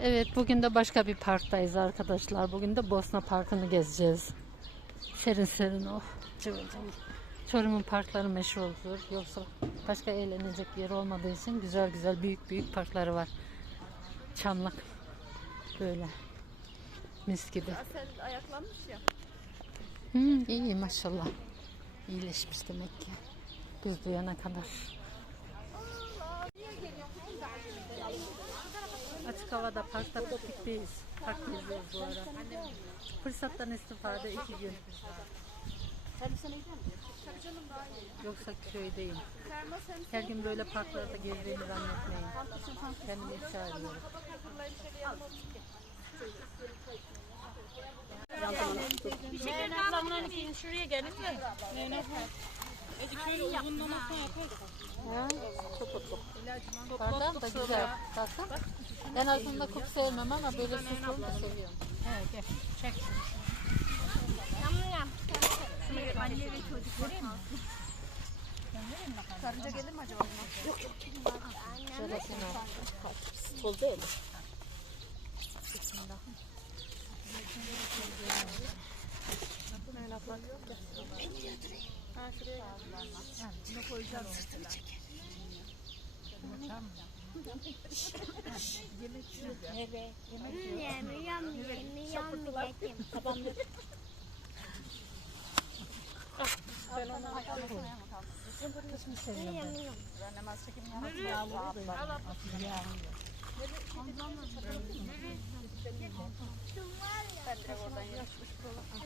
Evet bugün de başka bir parktayız arkadaşlar. Bugün de Bosna Parkı'nı gezeceğiz. Serin serin oh. Cıvıl cıvıl. Çorum'un parkları meşhurdur. Yoksa başka eğlenecek yer olmadığı için güzel güzel büyük büyük parkları var. Çamlık. Böyle. Mis gibi. Asel ayaklanmış ya. Hmm, iyi maşallah. İyileşmiş demek ki. Biz duyana kadar. Açık havada parkta piknikteyiz. Park geziyoruz bu ara. Fırsattan istifade iki gün. Yoksa köydeyim. Her gün böyle parklarda gezdiğimi zannetmeyin. Kendimi ifşa ediyorum. Zeynep ablamların şuraya gelin mi? Bardak da güzel. Bakın. Ben aslında kup sevmem ama böyle süslü da seviyorum. Karınca gelir mi acaba? Jelatin al. Sol değil.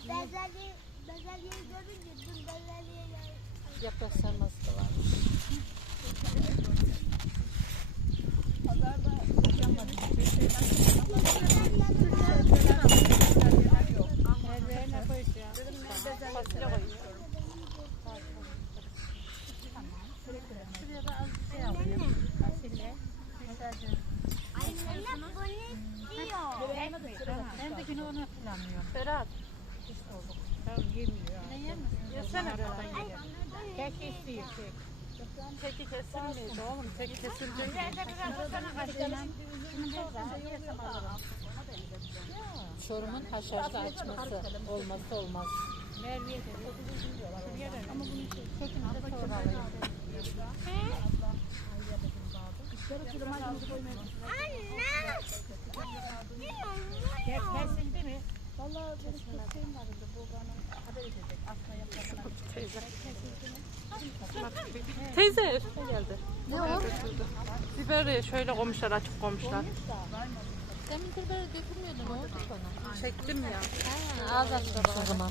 Bezelye, bezelyeyi görünce dün bezelyeyi Yaprak sarması. Bu ne diyor? Ben de günü onu planlıyorum. Berat. Yesene. Teki kesilmeydi oğlum. Teki kesilecek. Çorum'un haşhaşlı açması olmazsa olmaz. Anne. Kesildi mi? Vallahi benim köpeğim vardı. Bu bana haber edecek. Aslında yapacak. Teyze. Teyze geldi. Ne o? Biberi şöyle koymuşlar, açık koymuşlar. Demindir böyle dökülmüyordu. Ne oldu bana? Çektim ya. Ha, ağız açmış o zaman.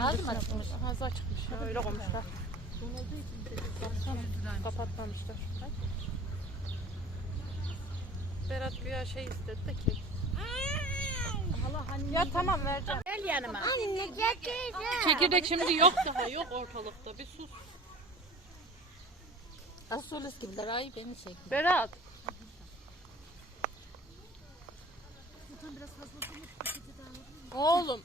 Ağzı mı açmış? Ağzı açıkmış. Öyle koymuşlar. Kapatmamışlar. Berat güya şey istedi de kek. Ya tamam vereceğim. Gel yanıma. Anne. Çekirdek şimdi yok daha yok ortalıkta bir sus. Asolis gibiler. Ay beni çekme. Berat. Oğlum.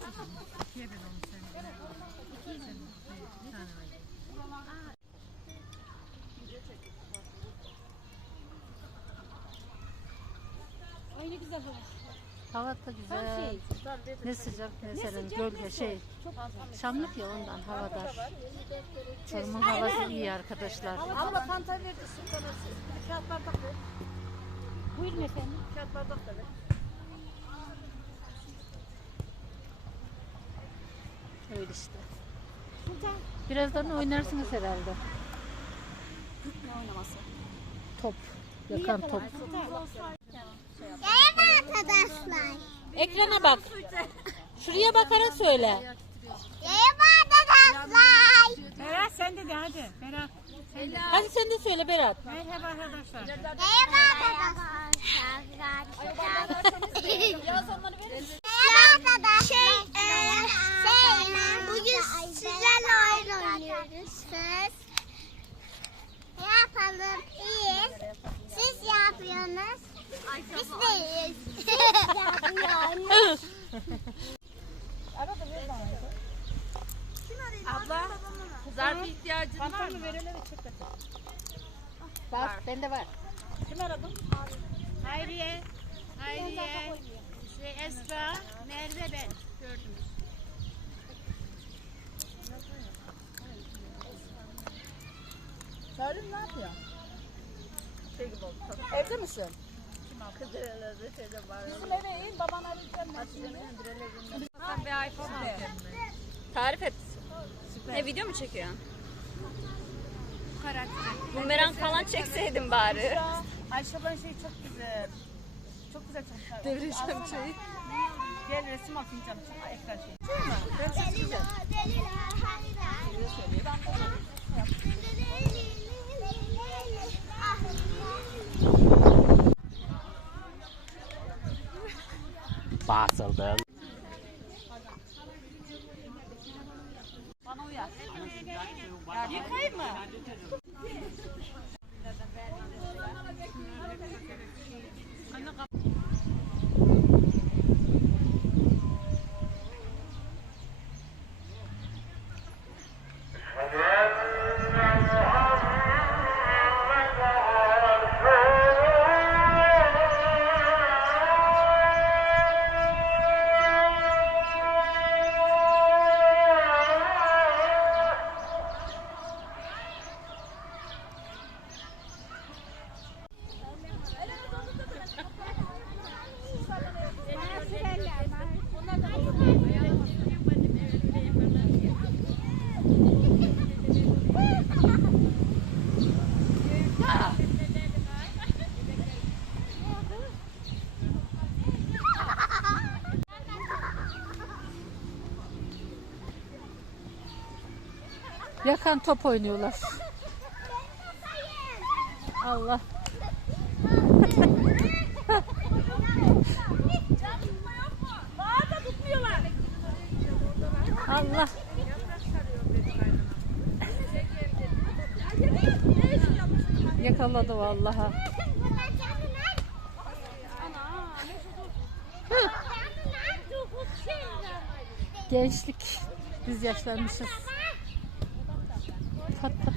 Hava da güzel. Ne sıcak ne serin. Gölge şey. Şamlık ya ondan havadar. Çorum'un havası iyi arkadaşlar. Abla pantal verdi sultana. Kağıt bardak ver. Buyurun efendim. Kağıt bardak da ver. Öyle işte. Birazdan oynarsınız herhalde. Ne oynaması? Top. Yakan top. Merhaba arkadaşlar. Ekrana bak. Şuraya bakarak söyle. Merhaba arkadaşlar. Berat sen de de hadi. Berat. Hadi sen de söyle Berat. Merhaba arkadaşlar. Merhaba arkadaşlar. Merhaba arkadaşlar. Şey, e, şey, bugün sizlerle oyun oynuyoruz. Ne yapalım? İyiyiz. Biz de iyiyiz. Siz yapıyorsunuz. Abla. Zarf ihtiyacın var mı? Verelim çek Bak bende var. Kim aradın? Hayriye. Hayriye. Şey Esra. Merve ben. Gördüm. Çağırın ne yapıyor? Şey gibi oldu. Evde misin? Bizim eve in baban arayacağım ben şimdi. Tarif et. Ne video mu çekiyorsun? Bumerang falan çekseydin bari. Ayşe ben şey çok güzel. Çok güzel çocuklar. Devireceğim şeyi. Gel resim atayım canım. Ekran şeyi. Delila, delila, spots of them. Yakan top oynuyorlar. Allah. Allah. Yakaladı vallahi. Gençlik. Biz yaşlanmışız.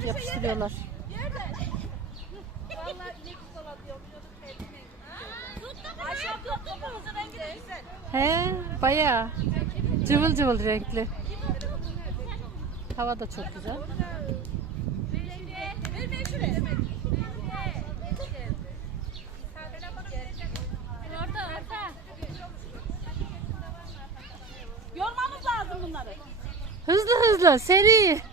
Yapıştırıyorlar. He, bayağı cıvıl cıvıl renkli. Hava da çok güzel. Yormamız lazım bunları. Hızlı hızlı, seri.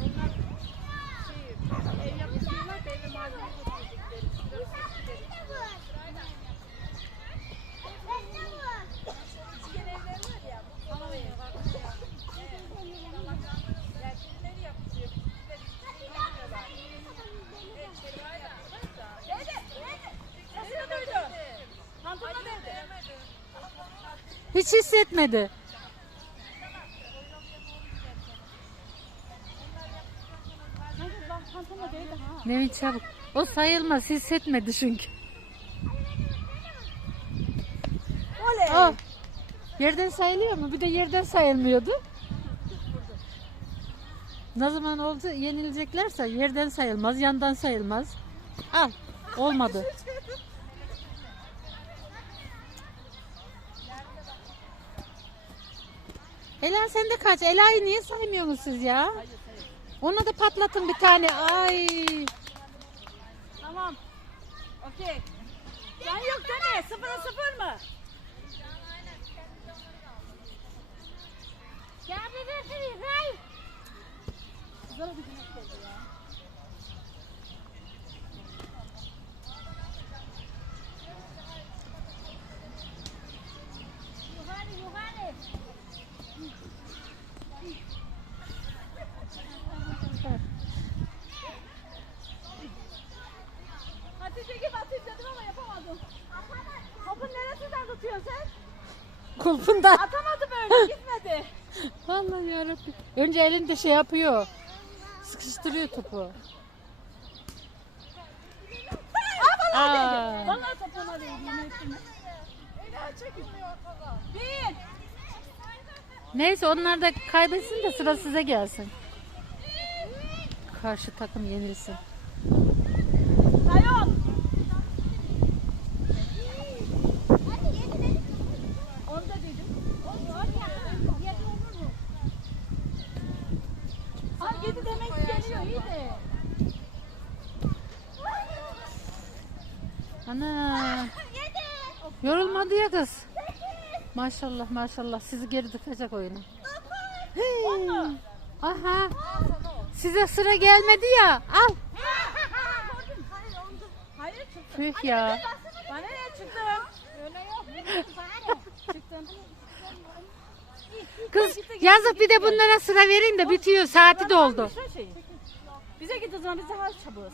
Hiç hissetmedi. Ne çabuk. O sayılmaz hissetmedi çünkü. Oley. Aa, yerden sayılıyor mu? Bir de yerden sayılmıyordu. Ne zaman oldu yenileceklerse yerden sayılmaz, yandan sayılmaz. Al, olmadı. Ela sen de kaç. Ela'yı niye saymıyorsunuz siz ya? Ona da patlatın bir tane. Ay. Tamam. Okey. Can yok değil mi? Sıfıra sıfır mı? Ya bir seni kay. Zara bir güneş oldu ya. Kulpundan. Atamadı böyle gitmedi. Vallahi yarabbim. Önce elinde şey yapıyor. Sıkıştırıyor topu. Aa, Vallahi yemin ettim. Ela çekilmiyor ortada. Bir. neyse onlar da kaybetsin de sıra size gelsin. Karşı takım yenilsin. Sayın. Onu da dedim. Ha yedi demek geliyor iyi de. Ana. Yorulmadı ya kız. Maşallah maşallah sizi geri tutacak oyunu. Hey. Aha. Size sıra gelmedi ya. Al. Tüh ya. Bana ne çıktım? Öyle yok. Kız yazık bir de bunlara sıra verin de bitiyor. Saati doldu. Bize git o zaman biz daha çabuk.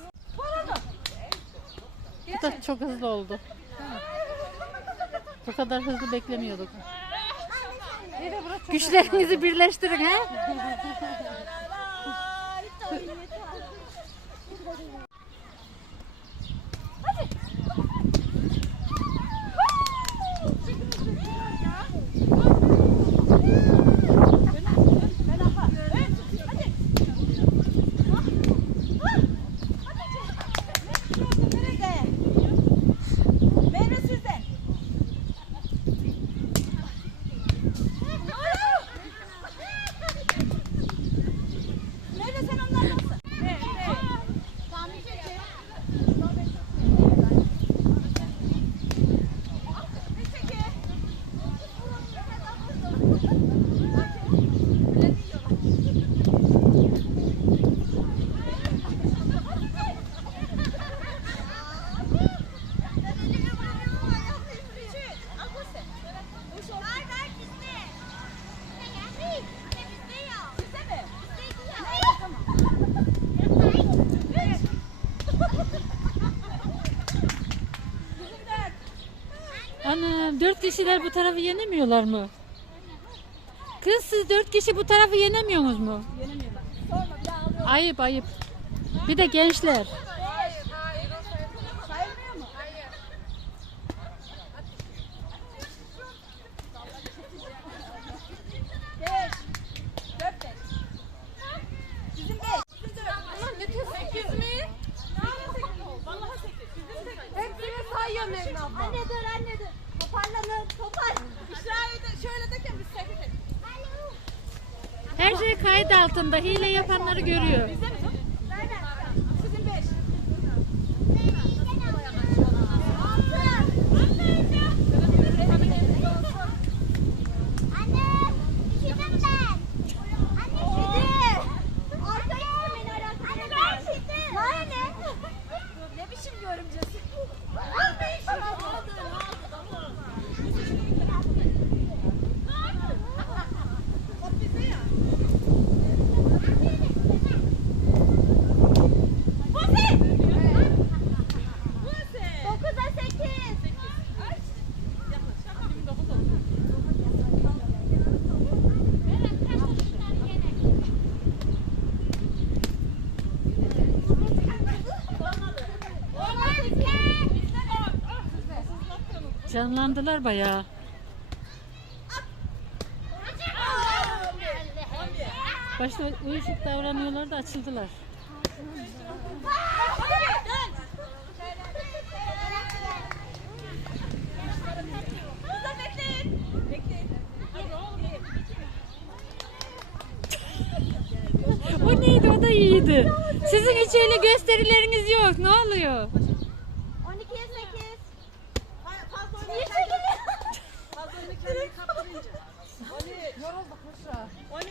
Bu da çok hızlı oldu. Bu kadar hızlı beklemiyorduk. Güçlerinizi birleştirin he. Ana dört kişiler bu tarafı yenemiyorlar mı? Kız siz dört kişi bu tarafı yenemiyorsunuz mu? Ayıp ayıp. Bir de gençler. Anne dur anne dur. Toparlanın topar. Şöyle. Her şey kayıt altında. Hile yapanları görüyor. Bizde mi? Sizin beş. Anne, üşüdüm ben. Anne üşüdüm. Arkadaşım beni aradı. Anne ben üşüdüm. Bana ne? Ne biçim görümcesi? Anne üşüdüm. O bize ya. Buse. Buse. Dokuza sekiz. Canlandılar bayağı. Başta uyuşuk davranıyorlar da açıldılar. O neydi? O da iyiydi. Sizin hiç öyle gösterileriniz yok. Ne oluyor? 13. Yorulduk Müşra. 13.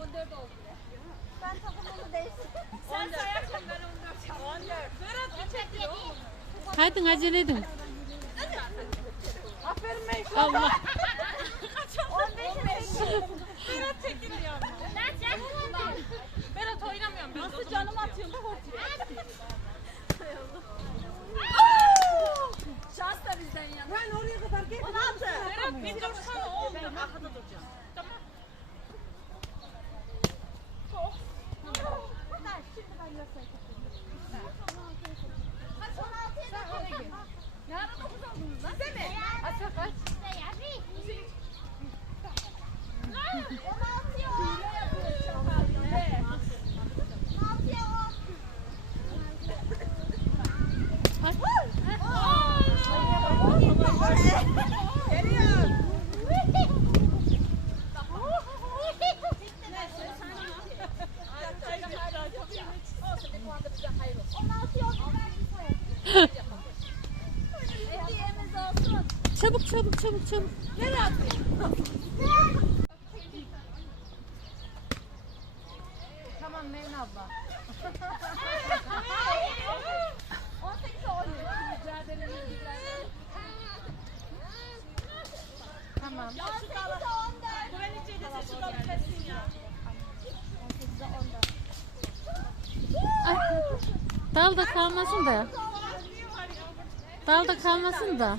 14 oldu. Ben takımımı değiştirdim. Sen sayarsan ben 14 14. Berat geçecek oğlum. Hadi acele edin. Aferin Meysa. Allah. Çabuk çabuk çabuk çabuk. Nereye atayım? Tamam Mevin abla. 18'e 10. Tamam. 18'e 14. Güvenlik cedesi şu dalı kessin ya. 18'e 14. Ay, dalda kalmasın da. Dalda kalmasın da.